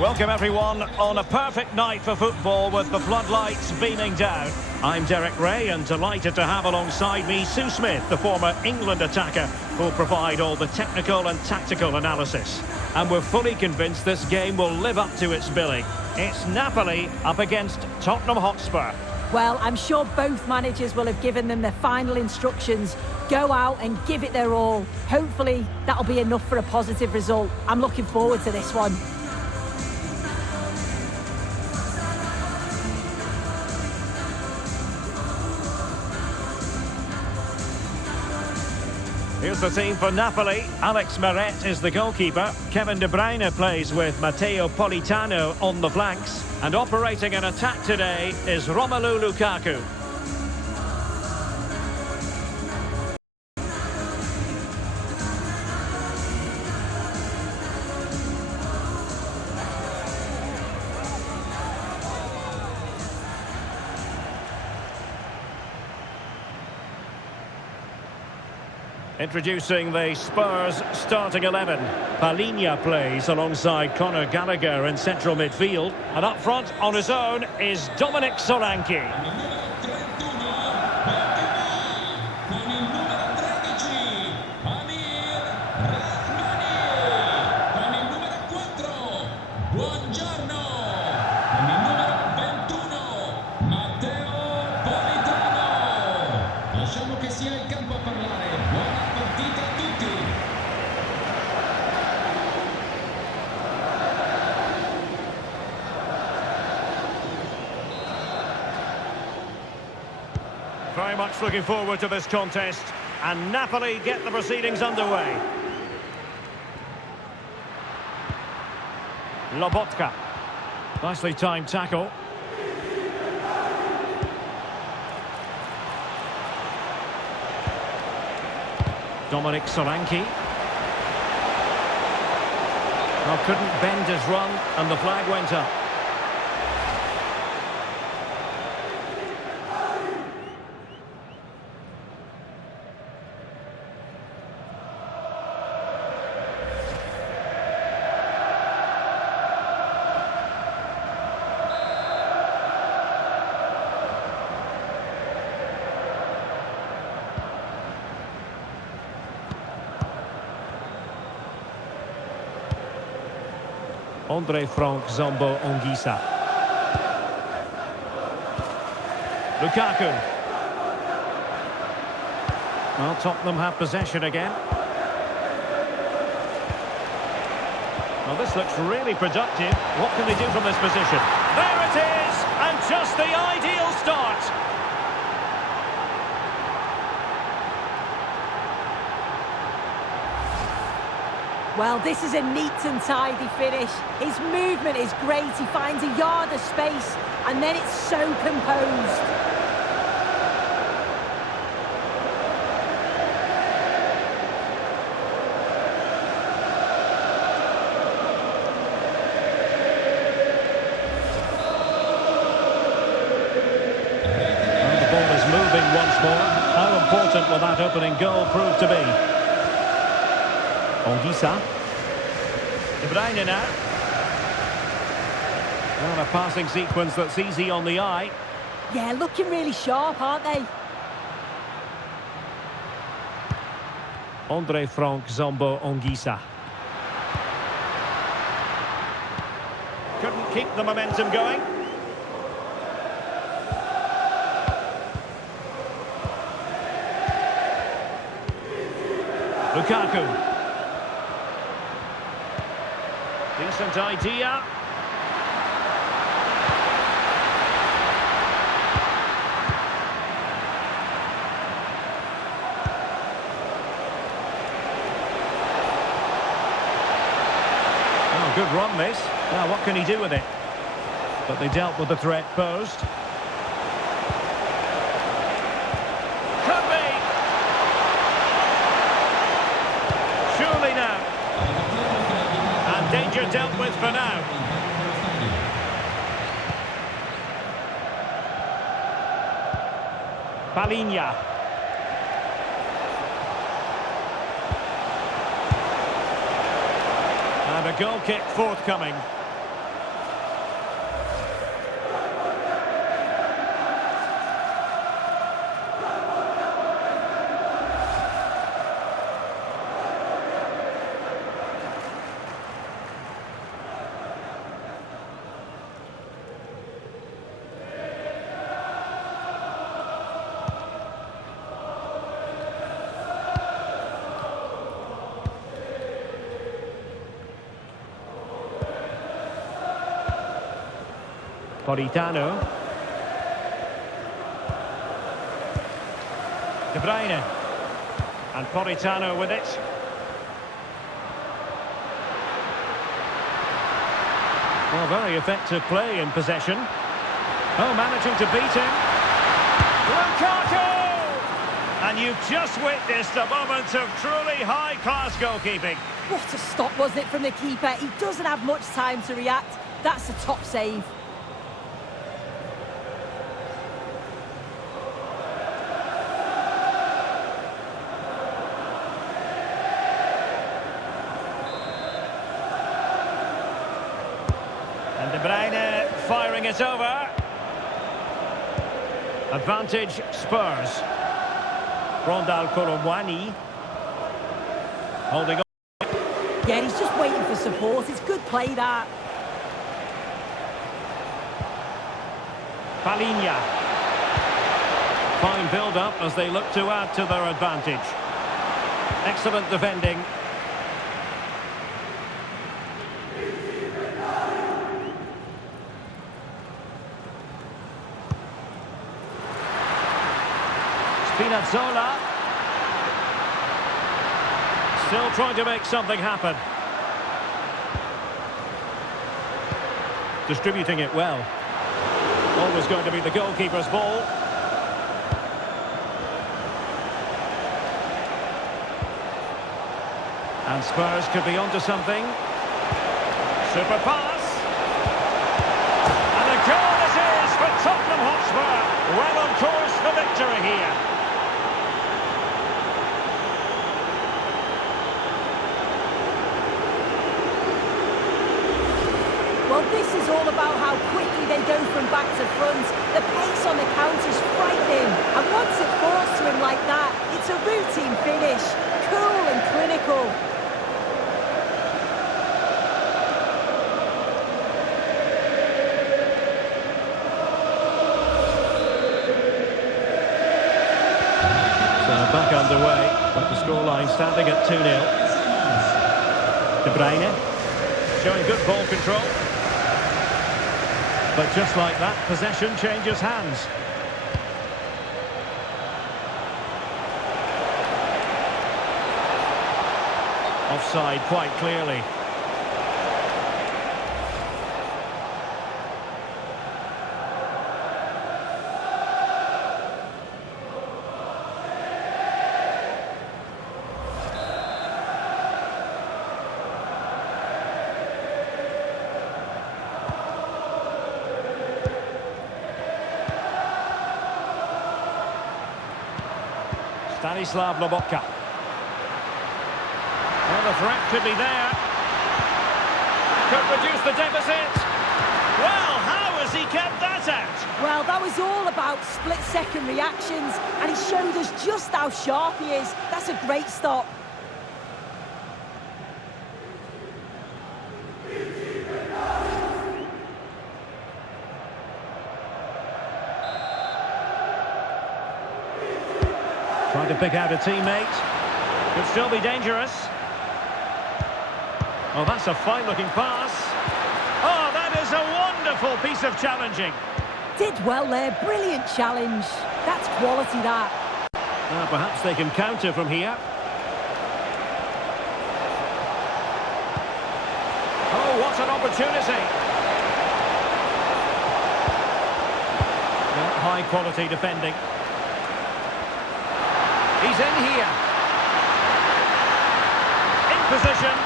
Welcome everyone on a perfect night for football with the floodlights beaming down. I'm Derek Ray and delighted to have alongside me Sue Smith, the former England attacker, who'll provide all the technical and tactical analysis. And we're fully convinced this game will live up to its billing. It's Napoli up against Tottenham Hotspur. Well, I'm sure both managers will have given them their final instructions. Go out and give it their all. Hopefully, that'll be enough for a positive result. I'm looking forward to this one. Here's the team for Napoli. Alex Meret is the goalkeeper. Kevin De Bruyne plays with Matteo Politano on the flanks. And operating an attack today is Romelu Lukaku. Introducing the Spurs starting 11. Palhinha plays alongside Conor Gallagher in central midfield. And up front on his own is Dominic Solanke. Very much looking forward to this contest, and Napoli get the proceedings underway. Lobotka. Nicely timed tackle. Dominic Solanke. Well, couldn't bend his run, and the flag went up. Frank Zombo Ongisa. Lukaku. Well, Tottenham have possession again. Well, this looks really productive. What can they do from this position? There it is! And just the ideal start! Well, this is a neat and tidy finish. His movement is great. He finds a yard of space, and then it's so composed. And the ball is moving once more. How important will that opening goal prove to be? Ongisa. De Bruyne now. Well, a passing sequence that's easy on the eye. Yeah, looking really sharp, aren't they? Frank Zombo Ongisa. Couldn't keep the momentum going. Lukaku. Decent idea. Oh, good run this. Now what can he do with it? But they dealt with the threat posed. Could be. Surely now. Danger dealt with for now. Palhinha. And a goal kick forthcoming. Politano. De Bruyne. And Politano with it. Well, very effective play in possession. Oh, managing to beat him. Lukaku! And you've just witnessed a moment of truly high-class goalkeeping. What a stop, wasn't it, from the keeper? He doesn't have much time to react. That's a top save. And De Bruyne firing it over. Advantage Spurs. Rondal Colomwani. Holding on. Yeah, he's just waiting for support. It's good play, that. Palinha. Fine build-up as they look to add to their advantage. Excellent defending. Spinazzola. Still trying to make something happen. Distributing it well. Always going to be the goalkeeper's ball. And Spurs could be onto something. Super pass. And a goal it is for Tottenham Hotspur. Well on course for victory here. Well, this is all about how quickly they go from back to front. The pace on the counter's frightening. And once it falls to him like that, it's a routine finish. Cool and clinical. So back underway, but the scoreline standing at 2-0. De Bruyne showing good ball control. But just like that, possession changes hands. Offside quite clearly. Stanislav Lobotka. Well, the threat could be there. Could reduce the deficit. Well, how has he kept that out? Well, that was all about split-second reactions, and he showed us just how sharp he is. That's a great stop. Trying to pick out a teammate. Could still be dangerous. Oh, that's a fine-looking pass. Oh, that is a wonderful piece of challenging. Did well there. Brilliant challenge. That's quality, that. Well, perhaps they can counter from here. Oh, what an opportunity. Yeah, high-quality defending. He's in here. In position.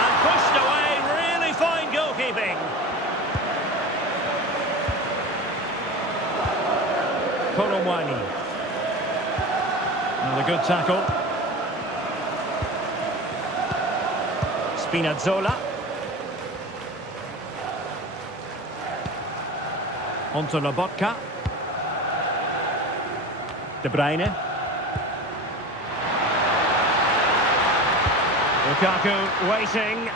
And pushed away. Really fine goalkeeping. Colomwani. Another good tackle. Spinazzola. Onto Lobotka. De Bruyne. Lukaku waiting.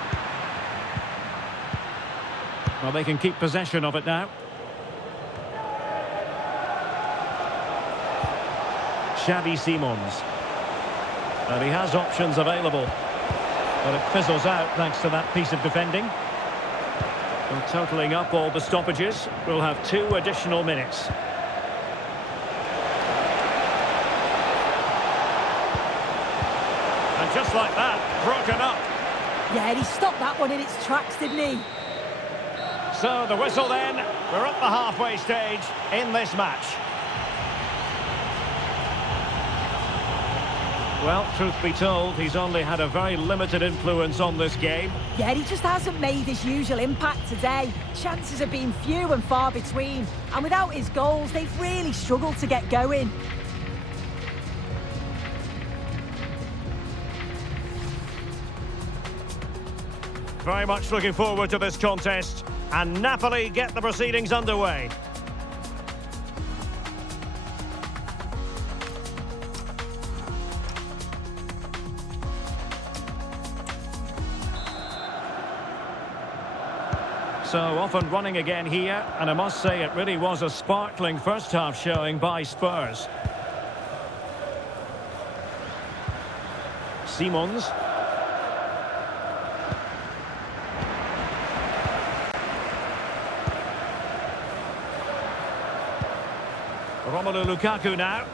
Well, they can keep possession of it now. Xavi Simons. And he has options available. But it fizzles out thanks to that piece of defending. Well, totalling up all the stoppages, we'll have 2 additional minutes. And just like that, broken up. Yeah, he stopped that one in its tracks, didn't he? So the whistle then, we're at the halfway stage in this match. Well, truth be told, he's only had a very limited influence on this game. Yeah, he just hasn't made his usual impact today. Chances have been few and far between. And without his goals, they've really struggled to get going. Very much looking forward to this contest. And Napoli get the proceedings underway. So off and running again here, and I must say it really was a sparkling first half showing by Spurs. Simons. Romelu Lukaku now.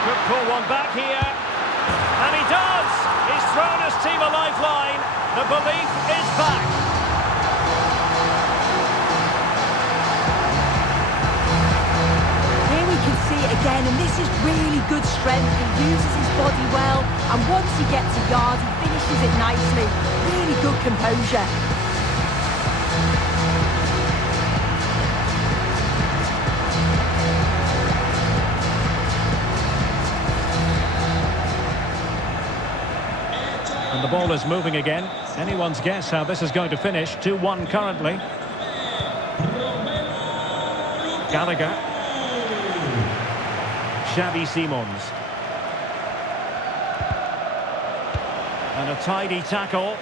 Could pull one back here. And he does! He's thrown his team a lifeline. The belief is back. Here we can see it again, and this is really good strength. He uses his body well, and once he gets a yard, he finishes it nicely. Really good composure. And the ball is moving again. Anyone's guess how this is going to finish. 2-1 currently. Gallagher. Xavi Simons. And a tidy tackle.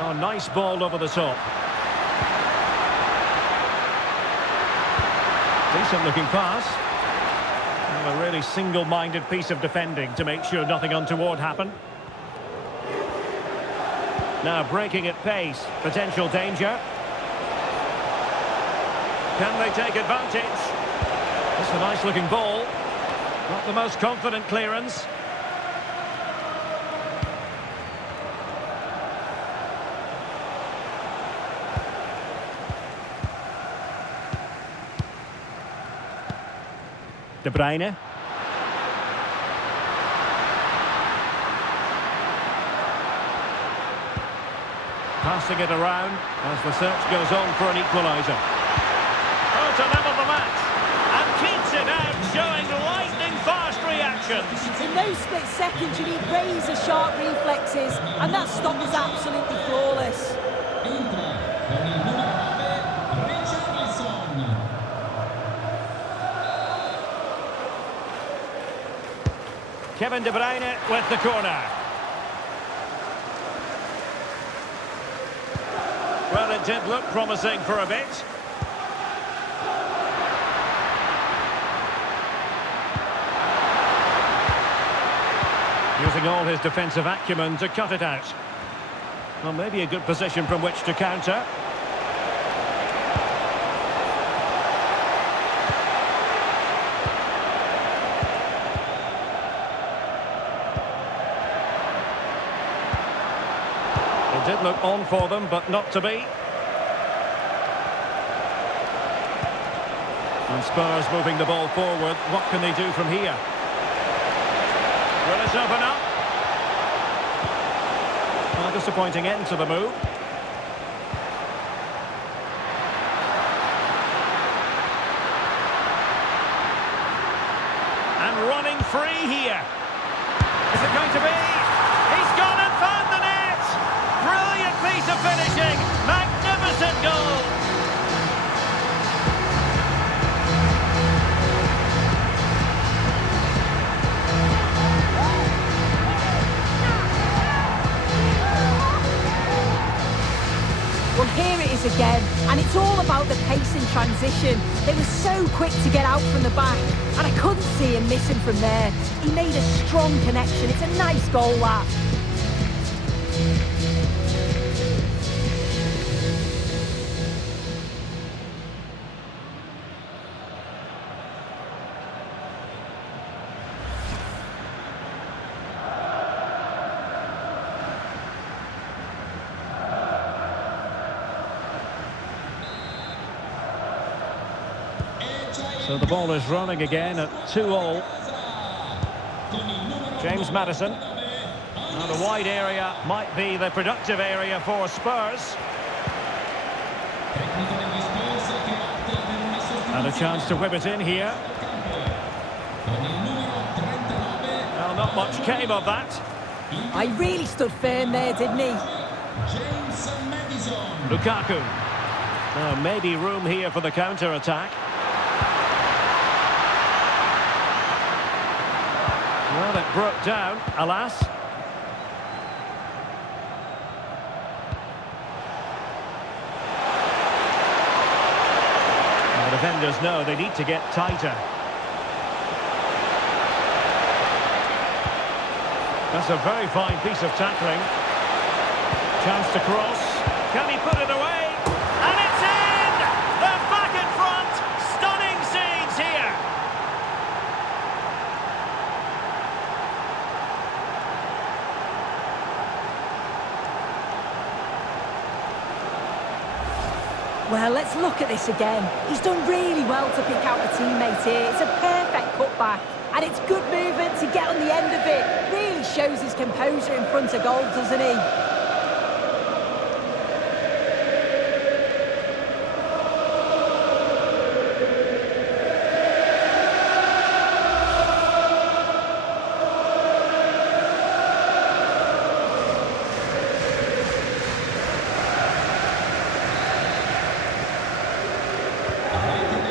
Oh, nice ball over the top. Decent looking pass. And a really single-minded piece of defending to make sure nothing untoward happened. Now breaking at pace. Potential danger. Can they take advantage? It's a nice looking ball. Not the most confident clearance. De Bruyne. Passing it around as the search goes on for an equaliser. Oh, to level the match. And keeps it out, showing lightning-fast reactions. In those split seconds, you need razor-sharp reflexes, and that stop was absolutely flawless. Kevin De Bruyne with the corner. Well, it did look promising for a bit. Using all his defensive acumen to cut it out. Well, maybe a good position from which to counter. It did look on for them, but not to be. And Spurs moving the ball forward. What can they do from here? Will it open up? A disappointing end to the move. And running free here. Is it going to be? He's gone and found the net! Brilliant piece of finishing. Magnificent goal. Well, here it is again, and it's all about the pace in transition. They were so quick to get out from the back, and I couldn't see him missing from there. He made a strong connection. It's a nice goal, that. So the ball is running again at 2-all. James Maddison. Now the wide area might be the productive area for Spurs. And a chance to whip it in here. Well, not much came of that. I really stood firm there, didn't he? Lukaku. Now maybe room here for the counter-attack. Well, it broke down, alas. The defenders know they need to get tighter. That's a very fine piece of tackling. Chance to cross. Can he put it away? And it's in! They're back in front! Stunning scenes here! Well, let's look at this again. He's done really well to pick out a teammate here. It's a perfect cutback, and it's good movement to get on the end of it. Really shows his composure in front of goal, doesn't he?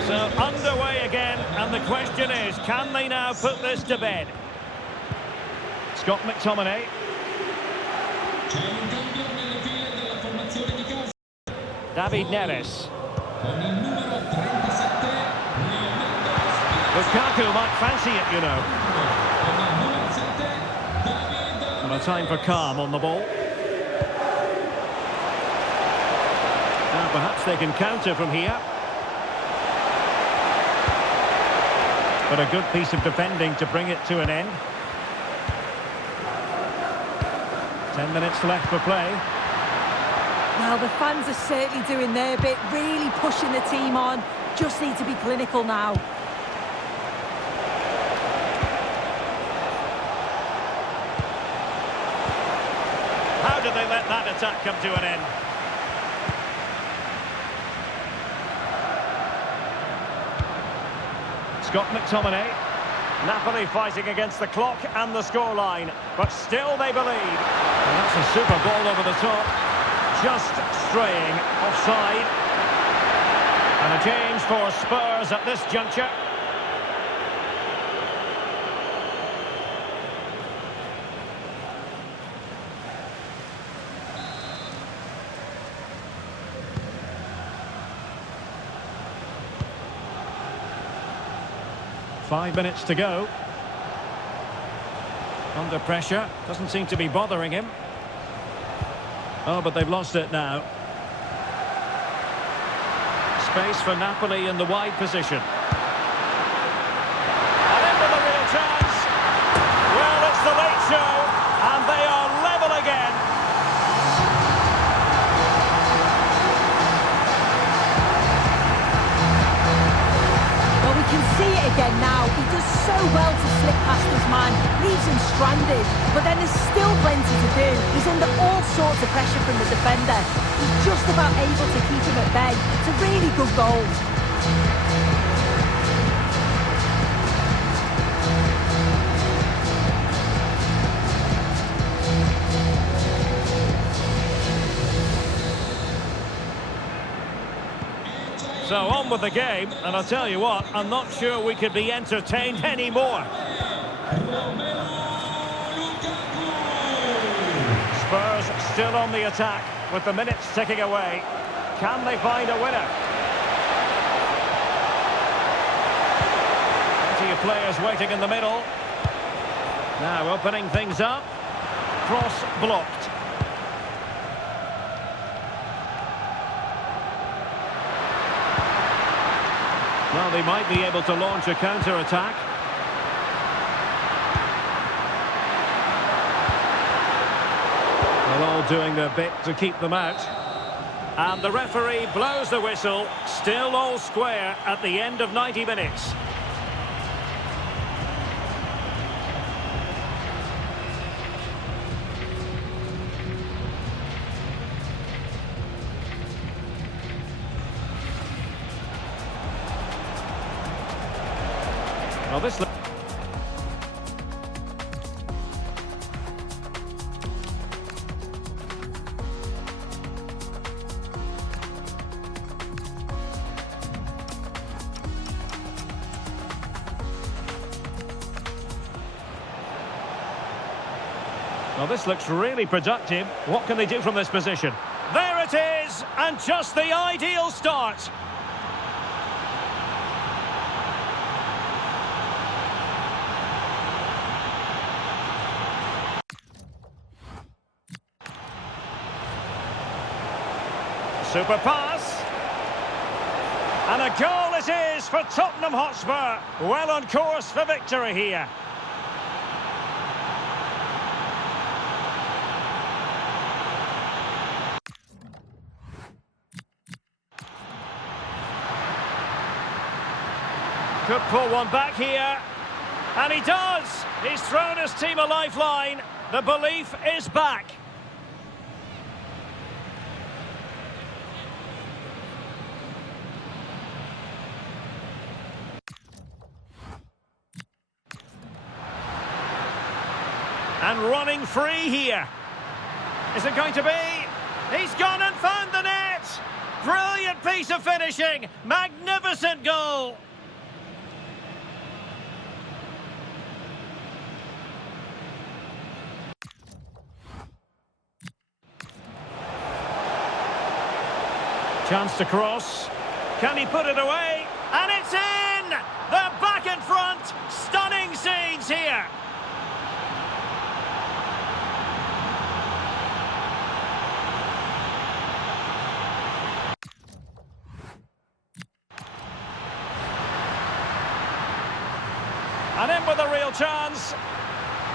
So underway again, and the question is, can they now put this to bed? Scott McTominay. David Neres. Lukaku might fancy it, you know. And a time for calm on the ball. Now perhaps they can counter from here. But a good piece of defending to bring it to an end. 10 minutes left for play. Well, the fans are certainly doing their bit, really pushing the team on. Just need to be clinical now. How did they let that attack come to an end? Scott McTominay. Napoli fighting against the clock and the scoreline, but still they believe. And that's a super ball over the top. Just straying offside. And a change for Spurs at this juncture. Five minutes to go. Under pressure. Doesn't seem to be bothering him. Oh, but they've lost it now. Space for Napoli in the wide position. And in with a real chance. Well, it's the late show, and they are level again. Well, we can see it again now. He does so well to slip past his man, leaves him stranded, but then there's still plenty to do. He's under all sorts of pressure from the defender. He's just about able to keep him at bay. It's a really good goal. So on with the game, and I'll tell you what, I'm not sure we could be entertained anymore. Spurs still on the attack with the minutes ticking away. Can they find a winner? Plenty of players waiting in the middle. Now opening things up. Cross blocked. Well, they might be able to launch a counter-attack. They're all doing their bit to keep them out. And the referee blows the whistle. Still all square at the end of 90 minutes. Well, this... Well, this looks really productive. What can they do from this position? There it is! And just the ideal start. Super pass. And a goal it is for Tottenham Hotspur. Well on course for victory here. Could pull one back here. And he does! He's thrown his team a lifeline. The belief is back. And running free here. Is it going to be? He's gone and found the net! Brilliant piece of finishing! Magnificent goal! Chance to cross. Can he put it away? And it's in! They're back in front! Stunning scenes here! And in with a real chance.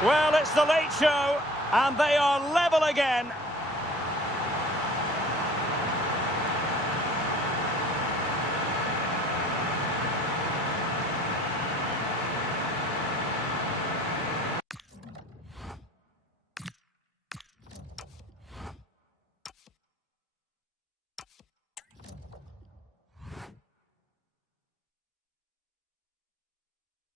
Well, it's the late show, and they are level again.